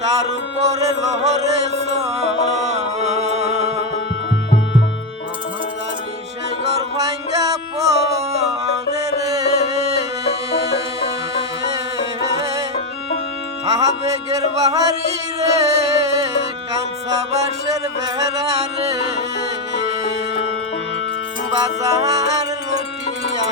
তার উপরে লহরে কখন ভাঙ্গা পরে রে। আবেগের বাহারি রে কাঁচা বাসের বেহরা রে। বাজার লুটিয়া